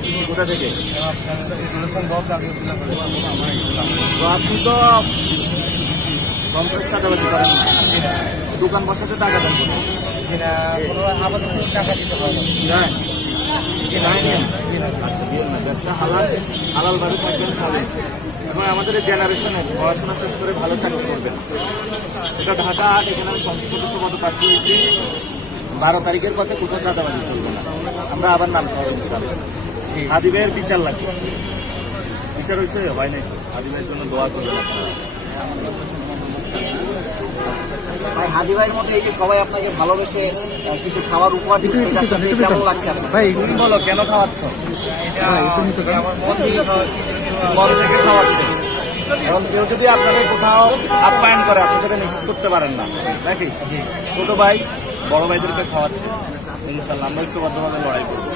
এসেছি কোথা থেকে? তো আপনি তো সন্ত্রাস চাঁদাবাজি করেন না, দোকান বসাতে টাকা দেন কোনো? টাকা দিতে হবে আচ্ছা, দিন না, ব্যবসা হালাল, হালালভাবে থাকবেন খাবেন এবং আমাদের এই জেনারেশনে পড়াশোনা শেষ করে ভালো চাকরি করবেন। এটা ঢাকা ৮, এখানে আমি সংসদ সদস্য পদে প্রার্থী হয়েছি। 12 তারিখের পথে কোথাও চাঁদাবাজি চলবে না, আমরা আবার নাম খাবো ইনশাআল্লাহ। হাদি ভাইয়ের বিচার লাগবে, বিচার হয়েছে হয় নাই, হাদি ভাইয়ের জন্য দোয়া করবেন আপনারা। ভাই, হাদি ভাইয়ের মধ্যে এই যে সবাই আপনাকে ভালোবেসে কিছু খাবার উপহার দিচ্ছে, এটা আসলে কেমন লাগছে আপনার? তুমি বলো কেন খাওয়াচ্ছ? আমার মন থেকে খাওয়াচ্ছি। মন থেকে খাওয়াচ্ছে। এখন কেউ যদি আপনাদের কোথাও আপ্যায়ন করে আপনাদের নিষেধ করতে পারেন না নাকি? ছোট ভাই বড় ভাইদেরকে খাওয়াচ্ছে, ইনশাল্লাহ আমরা ঐক্যবদ্ধভাবে লড়াই করবো।